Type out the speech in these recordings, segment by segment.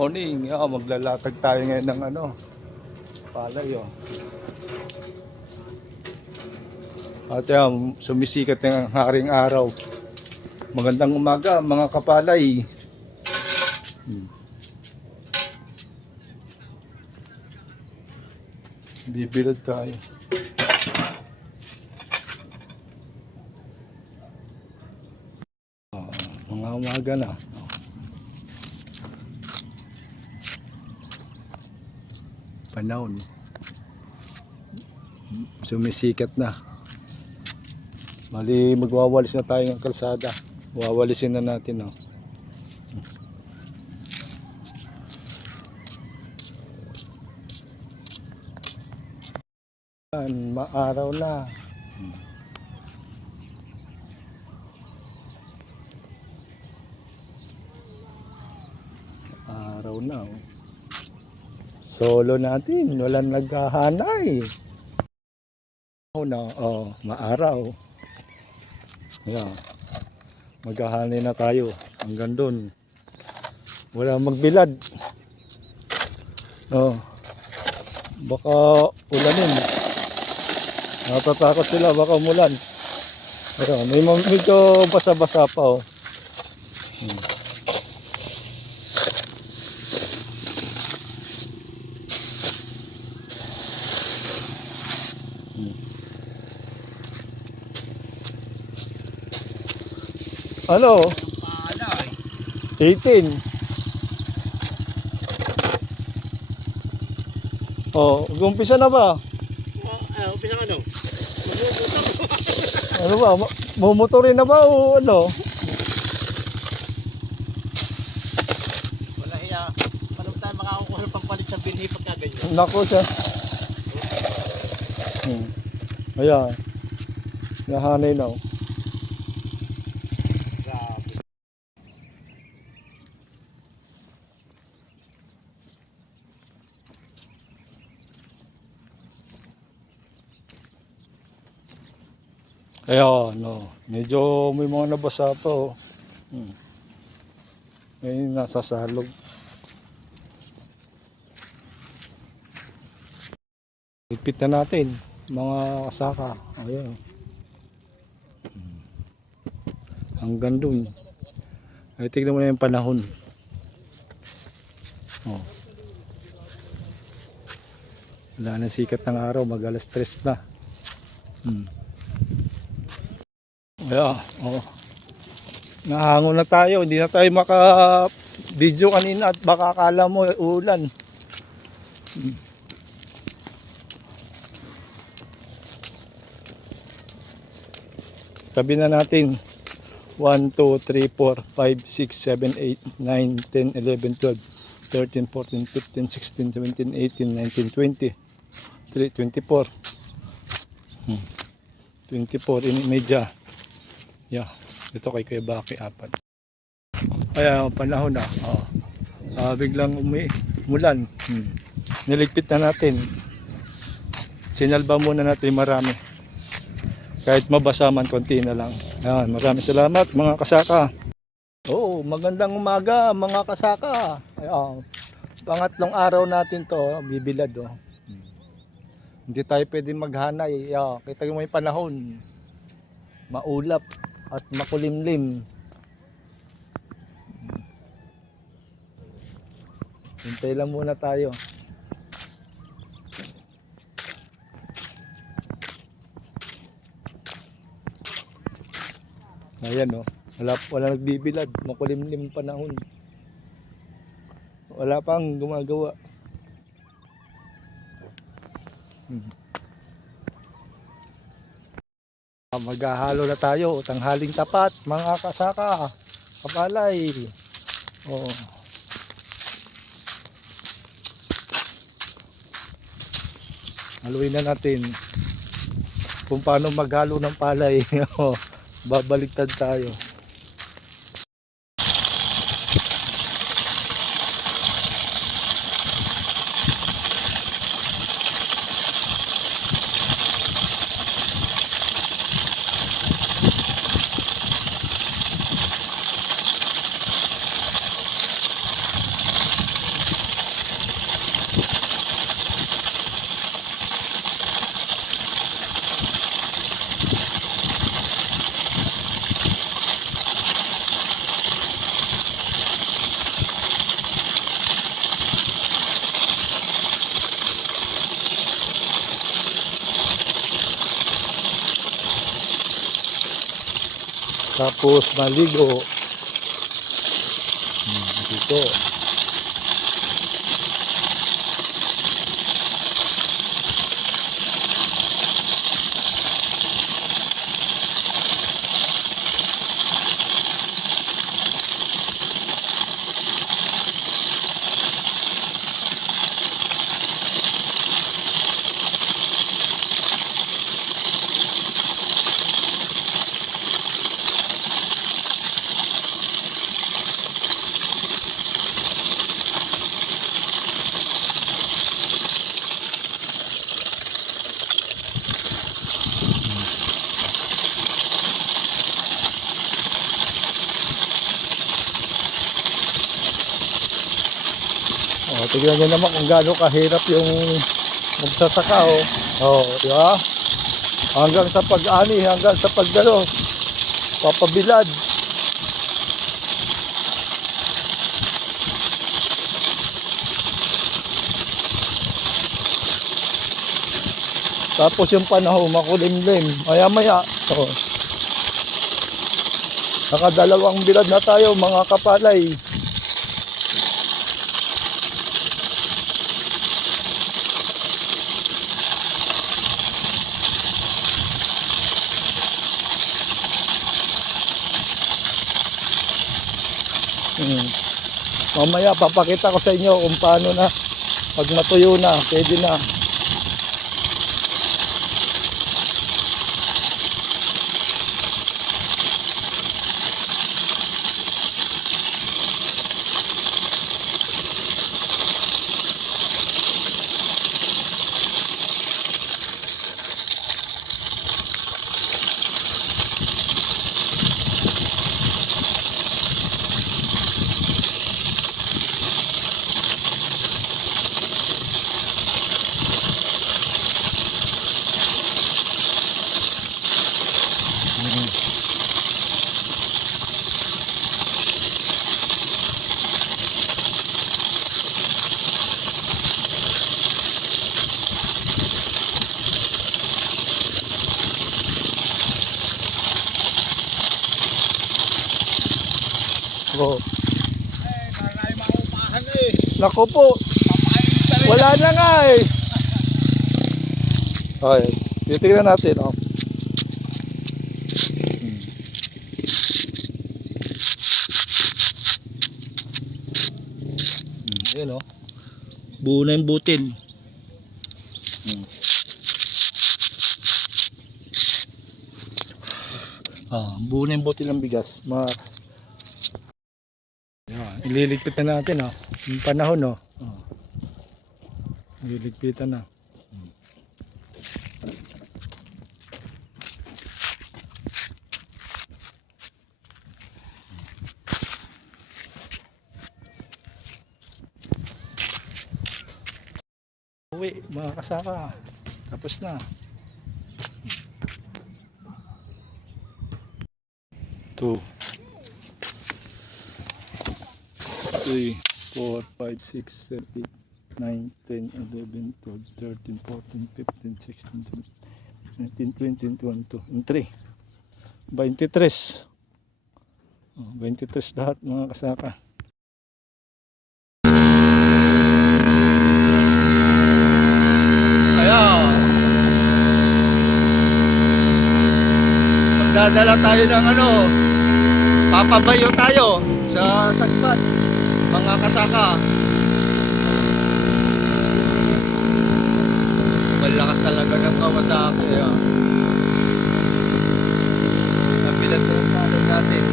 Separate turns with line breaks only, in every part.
Morning, oh, maglalatag tayo ngayon ng ano, palay oh. At um, sumisikat ng haring araw. Magandang umaga mga kapalay. Hmm. Bibilad tayo. Oh, mga umaga na. panahon sumisikat na mali magwawalis na tayo ng kalsada wawalisin na natin oh. maaraw na araw na oh solo natin. Walang naghahanay. Oh, no. Oh, maaraw. Yeah. Maghahanay na tayo. Hanggang doon. Wala magbilad. Oh. Baka ulanin. Natatakot sila baka umulan. Pero may medyo basa-basa pa oh. Hmm. Ano? 18. Oh, umpisa na ba?
Uh, umpisa ano?
ano ba? Mumotorin na ba o ano?
Wala hiya. Paano tayo makakukuha ng pampalit sa binhi pagka ganyan?
Nako siya. Hmm. Ayan. Nahanay na oh. Ayun, no. Medyo may mga nabasa pa, oh. Hmm. Ngayon, nasasalog. Ipit na natin, mga asaka. Ayun, oh. hmm. Hanggang dun. Ay, tignan mo na yung panahon. Oh. Wala na sikat ng araw, mag alas 3 na. Hmm. Ayan, oh. Nahangon na tayo, hindi na tayo maka video kanina at baka akala mo eh, ulan. Hmm. na natin. 1, 2, 3, 4, 5, 6, 7, 8, 9, 10, 11, 12, 13, 14, 15, 16, 17, 18, 19, 20, 3, 24. 24 in media. Yeah, dito kay Kuya Baki apat. Kaya oh, panahon na. Oh. Uh, biglang umi umulan. Hmm. Niligpit na natin. Sinalba muna natin marami. Kahit mabasa man konti na lang. Ayan, maraming salamat mga kasaka. Oh, magandang umaga mga kasaka. Ayan, pangatlong araw natin to, bibilad oh. Hindi tayo pwedeng maghanay. Yeah, kita mo yung panahon. Maulap at makulimlim hintay lang muna tayo ayan o oh. wala, wala nagbibilad makulimlim panahon wala pang gumagawa Ah, maghahalo na tayo, tanghaling tapat, mga kasaka, kapalay. Oh. Haluin na natin kung paano maghalo ng palay. Babaligtad tayo. tapos maligo hmm, dito tignan nyo naman kung gaano kahirap yung magsasaka o oh. oh, di ba hanggang sa pag-ani hanggang sa pagdalo papabilad Tapos yung panahon makulimlim. Maya maya. Oh. Nakadalawang bilad na tayo mga kapalay. Hmm. Mamaya papakita ko sa inyo kung paano na pag matuyo na, pwede na
Oh. Eh, taray maupahan eh.
Nako po. Wala na nga eh. Okay. Titignan natin. Oh. Hmm. Ayan o. Oh. Buo na yung butil. Hmm. Ah, buo na yung butil ng bigas. Ma Nililigpitan natin oh. Yung panahon oh. oh. Nililigpitan na. Hmm. Uwi mga kasaka. Tapos na. Two. 3, 4, 5, 6, 7, 8, 9, 10, 11, 12, 13, 14, 15, 16, 17, 19, 20, 21, 23. 23. 23 lahat mga kasaka. Kaya, magdadala tayo ng ano, papabayo tayo sa sagpat mga kasaka malakas talaga ng Kawasaki ah. napilag na ang talon natin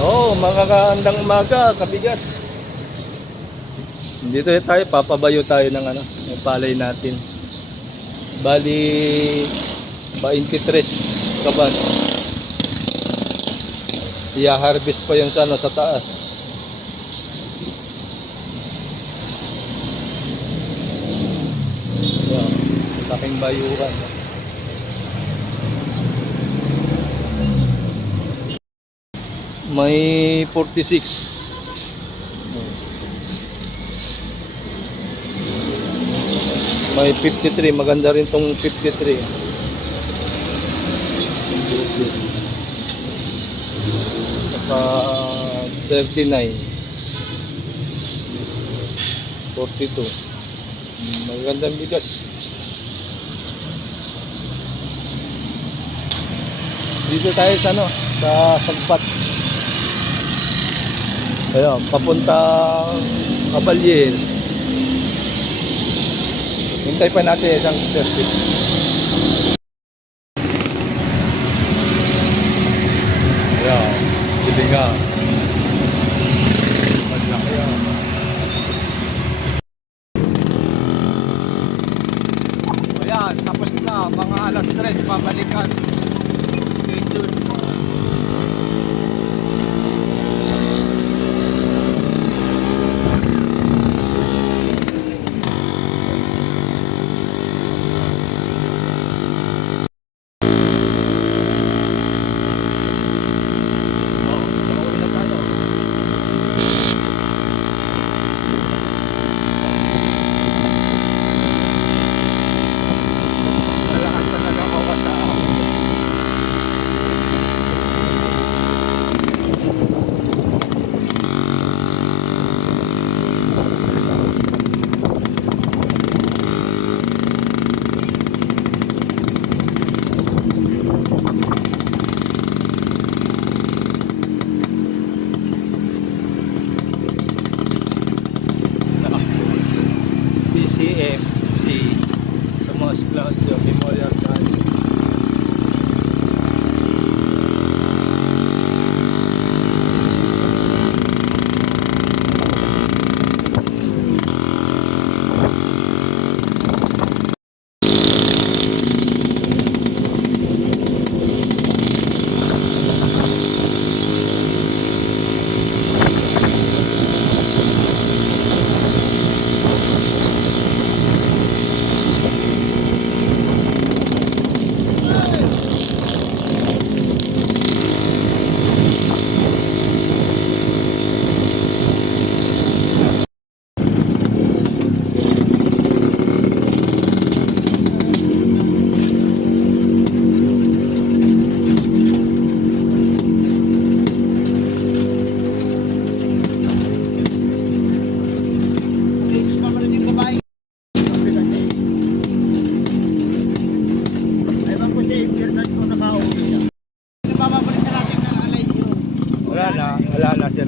Oh, mga kaandang umaga, kabigas. Dito tayo, papabayo tayo ng ano, ng palay natin. Bali 23 kaban. Ia-harvest pa 'yan sa ano, sa taas. Yan, laking bayuhan. May 46 May 53, maganda rin tong 53. Saka 39. 42. Magandang bigas. Dito tayo sa ano, sa Sagpat. Ayun, papunta Cavaliers. Hintay pa natin isang service.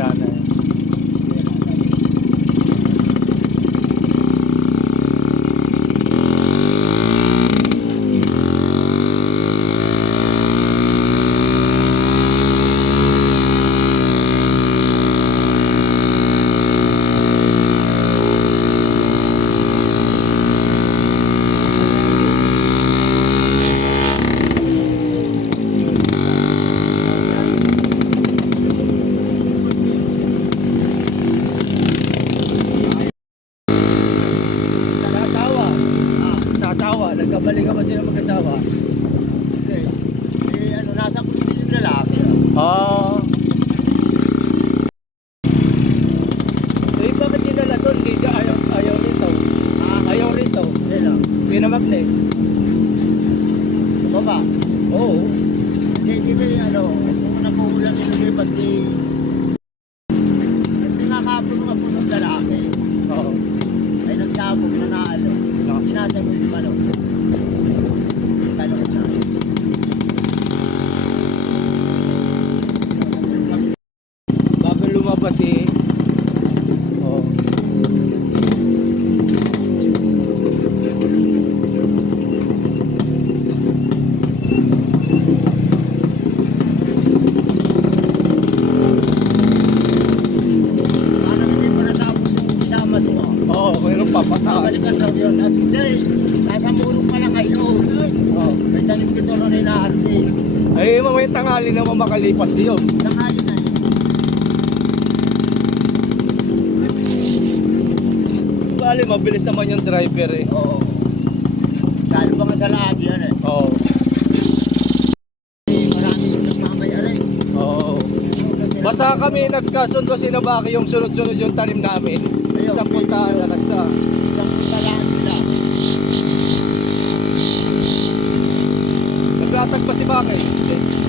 nagana.
daw yun. At hindi, nasa muro pa lang kayo. Oh, may tanim dito na rin na
Ay, mamaya tanghali naman makalipat yun. Tanghali na yun. Bali, mabilis naman yung driver eh.
Oo. Oh. Lalo pa nga sa lagi yan eh.
Oo. Oh. Basta kami nagkasundo sinabaki yung sunod-sunod yung tanim namin. Ayun, Isang punta na lang sa... Naglatag pa si Baka eh.